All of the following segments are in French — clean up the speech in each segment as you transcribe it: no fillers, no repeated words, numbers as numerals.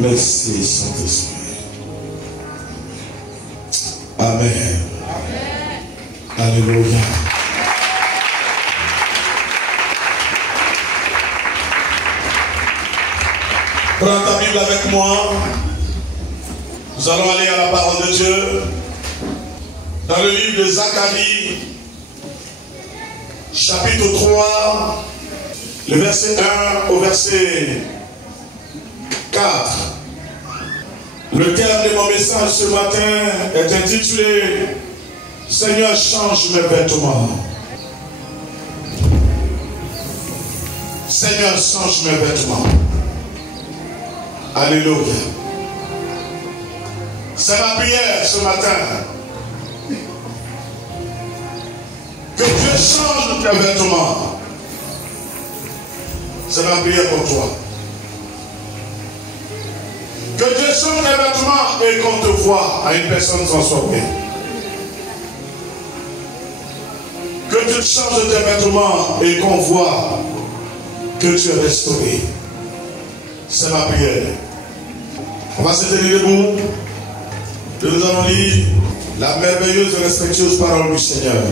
Merci Saint-Esprit. Amen. Alléluia. Prends ta Bible avec moi. Nous allons aller à la parole de Dieu. Dans le livre de Zacharie, chapitre 3, le verset 1 au verset 4. Le thème de mon message ce matin est intitulé « Seigneur, change mes vêtements ». Seigneur, change mes vêtements. Alléluia. C'est ma prière ce matin. Que Dieu change tes vêtements. C'est ma prière pour toi. Que Dieu change tes vêtements et qu'on te voit à une personne transformée. Que Dieu change tes vêtements et qu'on voit que tu es restauré. C'est ma prière. On va se tenir debout. Et nous allons lire la merveilleuse et respectueuse parole du Seigneur.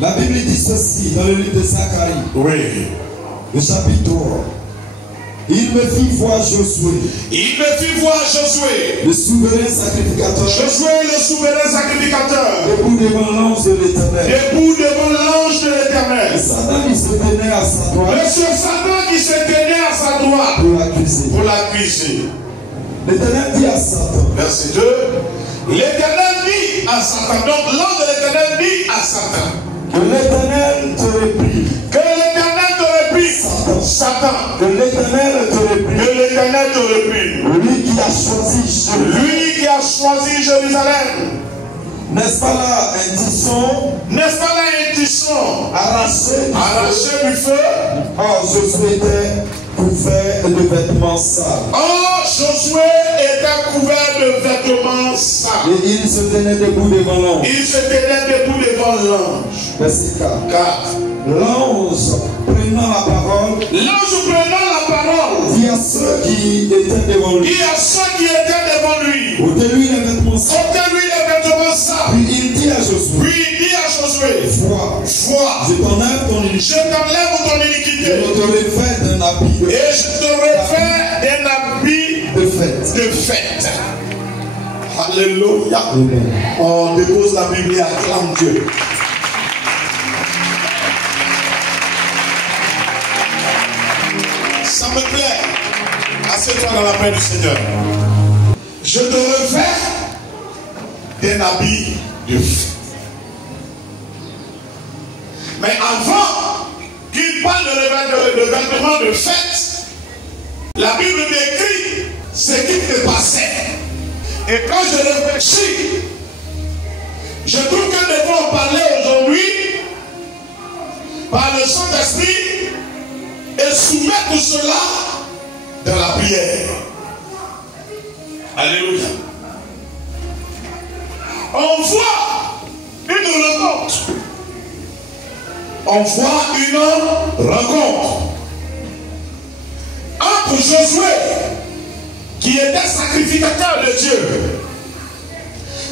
La Bible dit ceci dans le livre de Zacharie. Oui. Le chapitre 3. Il me fit voir Josué. Il me fit voir Josué. Le souverain sacrificateur. Josué le souverain sacrificateur. Debout devant l'ange de l'Éternel. Debout devant l'ange de l'Éternel. Satan qui se tenait à sa droite. Monsieur Satan qui se tenait à sa droite. Pour l'accuser. Pour l'accuser. L'Éternel dit à Satan. Verset 2. L'Éternel dit à Satan. Donc l'ange de l'Éternel dit à Satan. Que l'Éternel te réprie. Que l'Éternel te réprie. Satan. Que l'Éternel te réprie. Que l'Éternel te réprie. Lui qui a choisi Jérusalem. Lui qui a choisi Jérusalem. N'est-ce pas là un tisson? N'est-ce pas là un tisson arraché du feu? Oh, Josué était couvert de vêtements sales. Oh, Josué était couvert de vêtements sales. Et il se tenait debout devant l'ange. Il se tenait debout devant l'ange. Verset 4. Car l'ange prenant la parole, dit à ceux qui étaient devant lui. Ôtez-lui les vêtements sales. Puis il dit à Josué. Vois. Je t'enlève ton iniquité. Je te refais d'un habit de fête. Alléluia. On dépose la Bible et acclame Dieu. Ça me plaît. Assieds-toi dans la paix du Seigneur. Je te refais d'un habit de fête. Mais avant qu'il parle de vêtements de fête, la Bible décrit ce qui se passait. Et quand je réfléchis, je trouve que nous devons parler aujourd'hui par le Saint-Esprit et soumettre tout cela dans la prière. Alléluia. On voit une rencontre on voit une rencontre entre Josué, qui était sacrificateur de Dieu,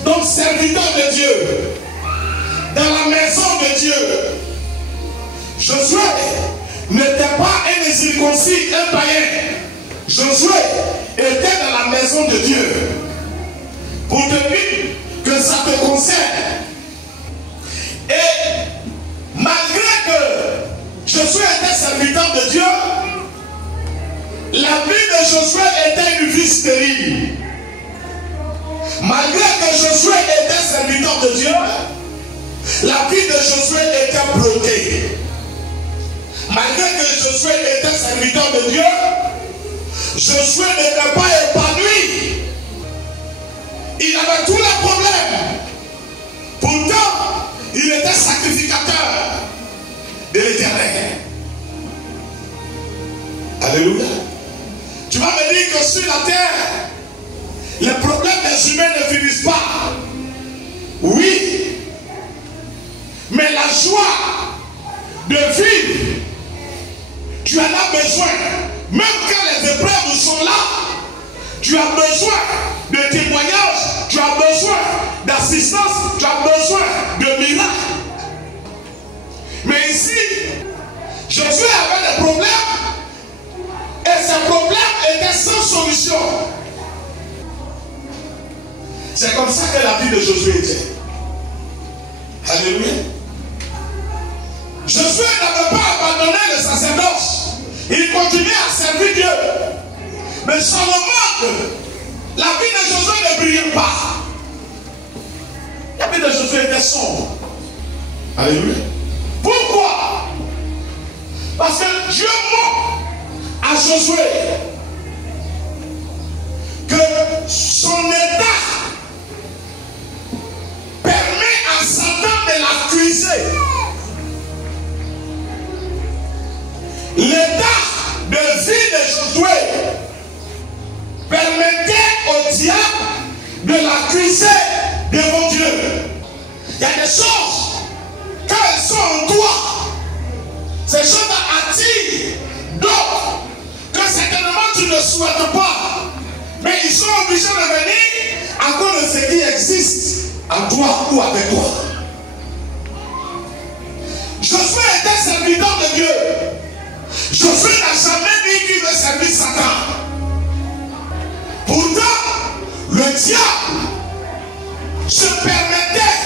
donc serviteur de Dieu, dans la maison de Dieu. Josué n'était pas un incirconcis, un païen. Josué était dans la maison de Dieu. Pour te dire que ça te concerne. Et malgré que Josué était serviteur de Dieu, la vie de Josué était une vie stérile. Malgré que Josué était serviteur de Dieu, la vie de Josué était bloquée. Malgré que Josué était serviteur de Dieu, Josué n'était pas épanoui. Il avait tous les problèmes. Pourtant, il était sacrificateur de l'Éternel. Alléluia. Tu vas me dire que sur la terre, les problèmes des humains ne finissent pas. Oui. Mais la joie de vivre, tu en as besoin. Même quand les épreuves sont là, tu as besoin de témoignages, tu as besoin d'assistance, tu as besoin de miracles. Mais ici, Josué avait des problèmes et ces problèmes étaient sans solution. C'est comme ça que la vie de Josué était. Alléluia. Josué n'avait pas abandonné le sacerdoce. Il continuait à servir Dieu. Mais seulement la vie de Josué ne brillait pas. La vie de Josué était sombre. Alléluia. Pourquoi? Parce que Dieu montre à Josué que son état permet à Satan de l'accuser. L'état de vie de Josué permettait au diable de l'accuser devant Dieu. Il y a des choses, quand elles sont en toi, ces choses attirent d'autres que certainement tu ne souhaites pas. Mais ils sont obligés de venir à cause de ce qui existe en toi ou avec toi. Josué était serviteur de Dieu. Josué n'a jamais dit qu'il veut servir Satan. Pourtant, le diable se permettait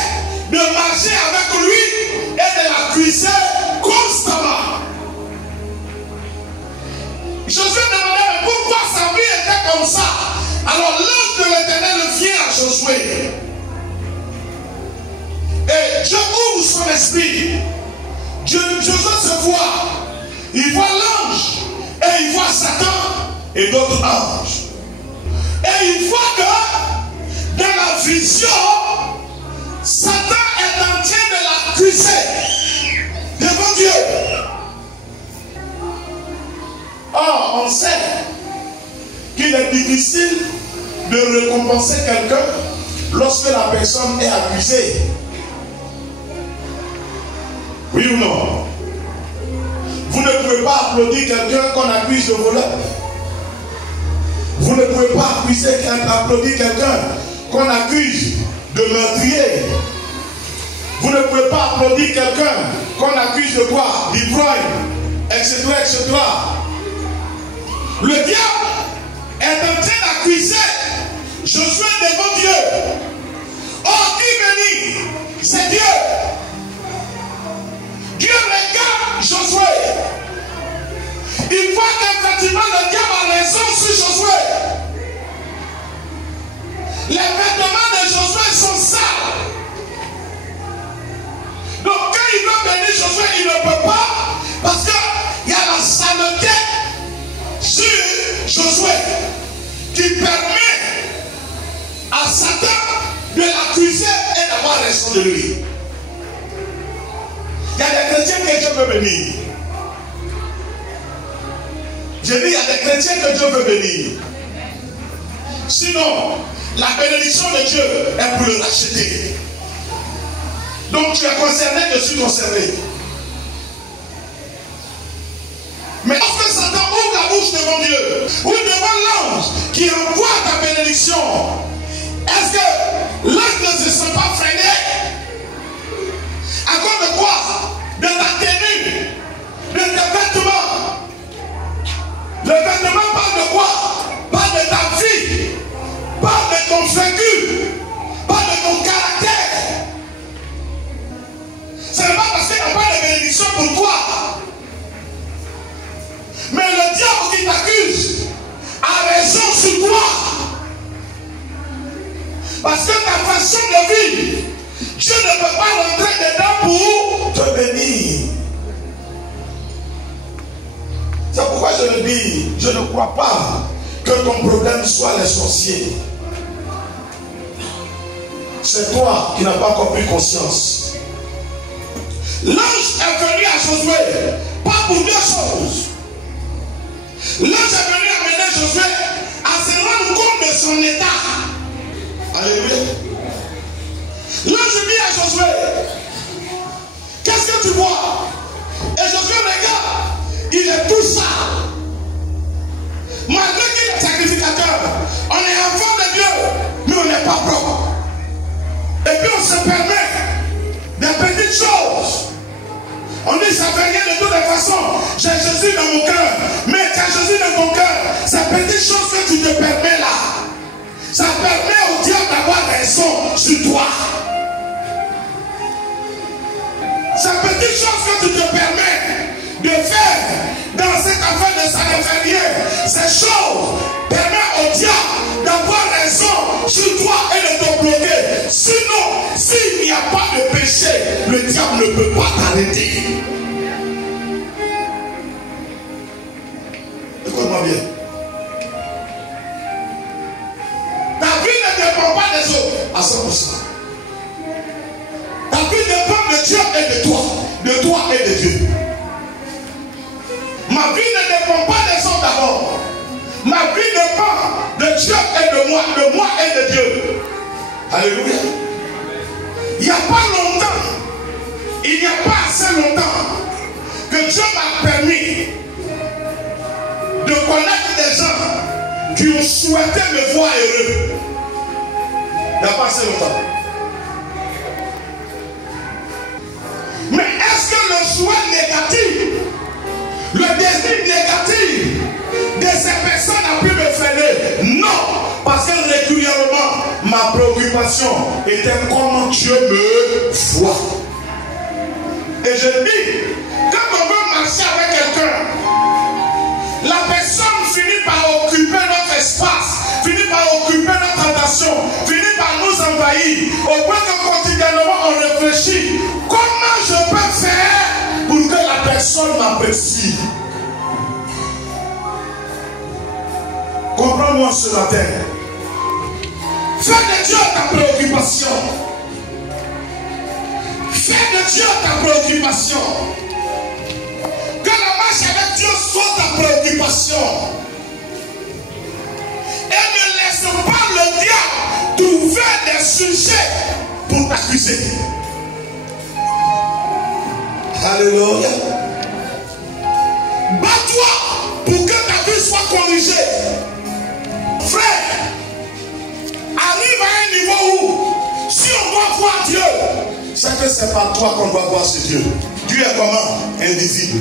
de marcher avec lui et de l'accuser constamment. Josué demandait pourquoi sa vie était comme ça. Alors l'ange de l'Éternel vient à Josué. Et Dieu ouvre son esprit. Josué se voit. Il voit l'ange et il voit Satan et d'autres anges. Et il voit que dans la vision, Satan est en train de l'accuser devant Dieu. Or, on sait qu'il est difficile de récompenser quelqu'un lorsque la personne est accusée. Oui ou non? Vous ne pouvez pas applaudir quelqu'un qu'on accuse de voleur. Vous ne pouvez pas applaudir quelqu'un qu'on accuse de meurtrier. Vous ne pouvez pas applaudir quelqu'un qu'on accuse de quoi? D'ivrogne, etc., etc. Le diable est en train d'accuser Josué devant Dieu. Oh, qui bénit? C'est Dieu. Dieu regarde Josué. Il voit qu'effectivement le diable a raison sur Josué. Les vêtements de Josué sont sales. Donc quand il veut bénir Josué, il ne peut pas. Parce qu'il y a la saleté sur Josué qui permet à Satan de l'accuser et d'avoir raison de lui. Il y a des chrétiens que Dieu veut bénir. Je dis, il y a des chrétiens que Dieu veut bénir. Sinon, la bénédiction de Dieu est pour le racheter. Donc tu es concerné, je suis concerné. Mais lorsque Satan ouvre la bouche devant Dieu, ou devant l'ange qui envoie ta bénédiction, est-ce que l'ange ne se sent pas freiné? À cause de quoi? De ta tenue, de tes vêtements. Le vêtement parle de quoi? Parle de ta vie, parle de ton vécu, parle de ton caractère. Ce n'est pas parce qu'il n'y a pas de bénédiction pour toi. Mais le diable qui t'accuse a raison sur toi. Parce que ta façon de vivre, Dieu ne peut pas rentrer dedans pour te bénir. C'est pourquoi je le dis, je ne crois pas que ton problème soit les sorciers. C'est toi qui n'as pas encore pris conscience. L'ange est venu à Josué, pas pour deux choses. L'ange est venu amener Josué à se rendre compte de son état. Alléluia. L'ange dit à Josué, qu'est-ce que tu vois? Et Josué regarde, il est tout sale. Malgré qu'il est sacrificateur, on est enfant de Dieu, mais on n'est pas propre. Et puis on se permet des petites choses. On dit ça fait rien de toute façon. J'ai Jésus dans mon cœur. Mais tu as Jésus dans ton cœur. Ces petites choses que tu te permets là, ça permet au diable d'avoir raison sur toi. Ces petites choses que tu te permets de faire dans cette affaire de salaférier, ces choses permettent au diable d'avoir raison sur toi et de te bloquer. Sinon, s'il n'y a pas de péché, le diable ne peut pas t'arrêter. Écoute-moi bien. Ta vie ne dépend pas des autres à 100%. Ta vie dépend de Dieu et de toi et de Dieu. Ma vie ne dépend pas des autres d'abord. Ma vie dépend de Dieu et de moi et de Dieu. Alléluia. Il n'y a pas longtemps, il n'y a pas assez longtemps que Dieu m'a permis de connaître des gens qui ont souhaité me voir heureux. Il n'y a pas assez longtemps. Mais est-ce que le souhait négatif, le désir négatif de ces personnes a pu me freiner? Non, parce que régulièrement ma préoccupation était comment Dieu me voit. Et je dis, quand on veut marcher avec quelqu'un, la personne finit par occuper notre espace, finit par occuper notre attention, finit par nous envahir, au point que quotidiennement on réfléchit, comment je peux faire pour que la personne m'apprécie? Comprends-moi ce matin. Fais de Dieu ta préoccupation. Fais de Dieu ta préoccupation. Que la marche avec Dieu soit ta préoccupation. Et ne laisse pas le diable trouver des sujets pour t'accuser. Alléluia. Bats-toi pour que ta vie soit corrigée. Frère, arrive à un niveau où, si on doit voir Dieu, c'est que c'est par toi qu'on doit voir ce Dieu. Dieu est comment? Invisible.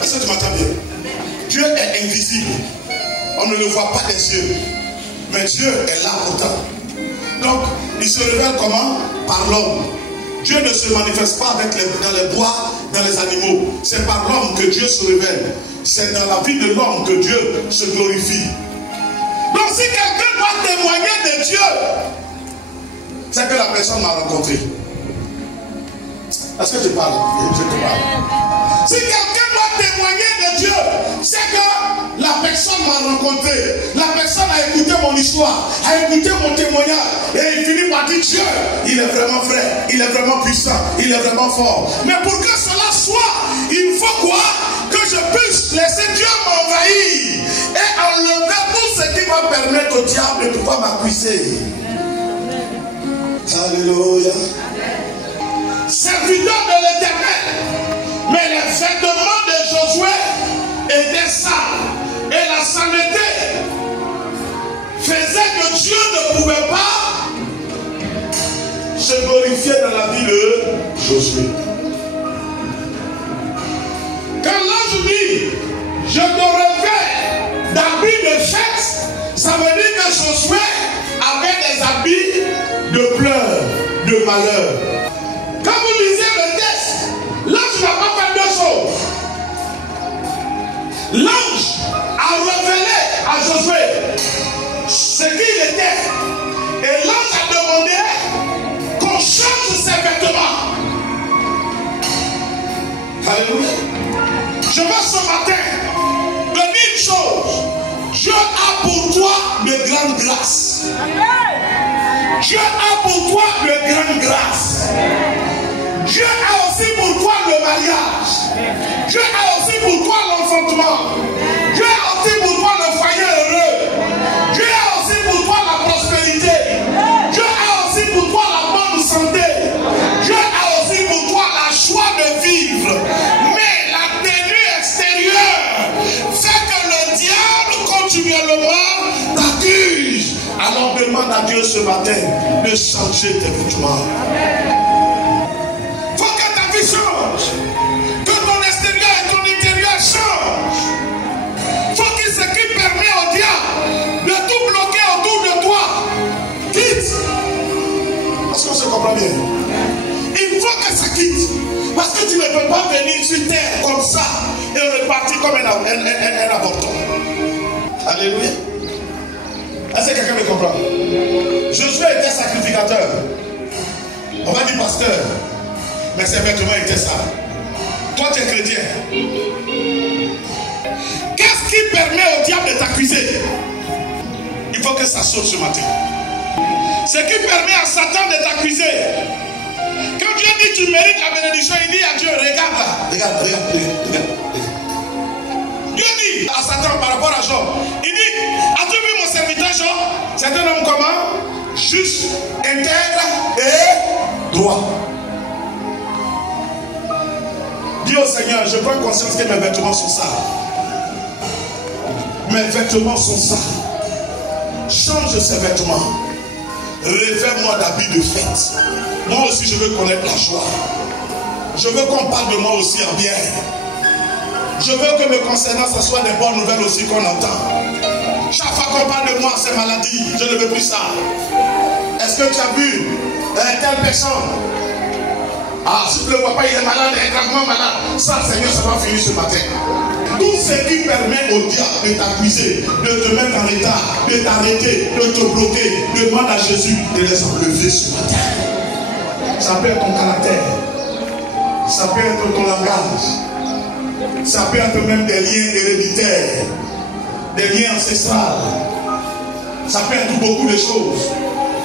Est-ce que tu m'entends bien? Dieu est invisible. On ne le voit pas des yeux. Mais Dieu est là pourtant. Donc, il se révèle comment? Par l'homme. Dieu ne se manifeste pas dans les bois, dans les animaux. C'est par l'homme que Dieu se révèle. C'est dans la vie de l'homme que Dieu se glorifie. Donc si quelqu'un doit témoigner de Dieu, c'est que la personne m'a rencontré. Est-ce que tu parles? Je te parle. Si quelqu'un doit témoigner de Dieu, c'est que la personne m'a rencontré. La personne a écouté mon histoire, a écouté mon témoignage. Et il finit par dire Dieu, il est vraiment vrai, il est vraiment puissant, il est vraiment fort. Mais pour que cela soit, il faut quoi? Que je puisse laisser Dieu m'envahir et enlever tout ce qui va permettre au diable de pouvoir m'accuser. Alléluia. Serviteur de l'Éternel. Mais les vêtements de Josué était sale. Et la saleté faisait que Dieu ne pouvait pas se glorifier dans la vie de Josué. Quand l'ange dit, je te revêts d'habits de fête, ça veut dire que Josué avait des habits de pleurs, de malheur. Quand vous lisez le texte, l'ange n'a pas fait deux choses. L'ange a révélé à Josué ce qu'il était. Et l'ange a demandé qu'on change ses vêtements. Alléluia. Je veux ce matin te dire une chose. Dieu a pour toi de grandes grâces. Dieu a pour toi de grandes grâces. Dieu a aussi pour toi le mariage. Dieu a aussi pour toi l'enfantement. Dieu a aussi pour toi le foyer heureux. Dieu a aussi pour toi la prospérité. Dieu a aussi pour toi la bonne santé. Dieu a aussi pour toi la joie de vivre. Mais la tenue extérieure fait que le diable continuellement t'accuse. Alors demande à Dieu ce matin de changer tes vêtements. Faut que ta vie change. Que ton extérieur et ton intérieur changent. Faut que ce qui permet au diable de tout bloquer autour de toi quitte. Est-ce qu'on se comprend bien? Il faut que ça quitte. Parce que tu ne peux pas venir sur terre comme ça et repartir comme un avorton. Alléluia. Est-ce que quelqu'un me comprend? Josué était sacrificateur. On va dire pasteur. Mais ses vêtements étaient sales. Toi tu es chrétien. Qu'est-ce qui permet au diable de t'accuser? Il faut que ça saute ce matin. Ce qui permet à Satan de t'accuser. Quand Dieu dit tu mérites la bénédiction, il dit à Dieu, regarde là. Regarde. Dieu dit à Satan par rapport à Job, il dit, as-tu vu mon serviteur Job? C'est un homme comment? Juste, intègre et droit. Dis au Seigneur, je prends conscience que mes vêtements sont sales. Mes vêtements sont sales. Change ces vêtements. Revêt-moi d'habits de fête. Moi aussi, je veux connaître la joie. Je veux qu'on parle de moi aussi en bien. Je veux que me concernant, ce soit des bonnes nouvelles aussi qu'on entend. Chaque fois qu'on parle de moi, c'est maladie. Je ne veux plus ça. Est-ce que tu as vu telle personne? Ah, si tu ne le vois pas, il est malade, il est gravement malade. Ça, Seigneur, ça va finir ce matin. Tout ce qui permet au diable de t'accuser, de te mettre en état, de t'arrêter, de te bloquer, demande à Jésus de les enlever ce matin. Ça peut être ton caractère. Ça peut être ton langage. Ça peut être même des liens héréditaires, des liens ancestrales. Ça peut être beaucoup de choses.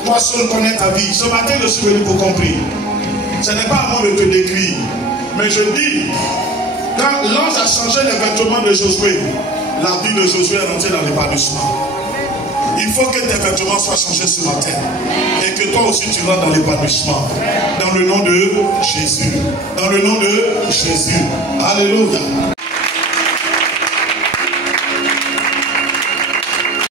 Toi seul connais ta vie. Ce matin, je suis venu pour comprendre. Ce n'est pas à moi de te décrire. Mais je dis, quand l'ange a changé les vêtements de Josué, la vie de Josué est rentrée dans l'épanouissement. Il faut que tes vêtements soient changés ce matin. Et que toi aussi tu rentres dans l'épanouissement. Dans le nom de Jésus. Dans le nom de Jésus. Alléluia.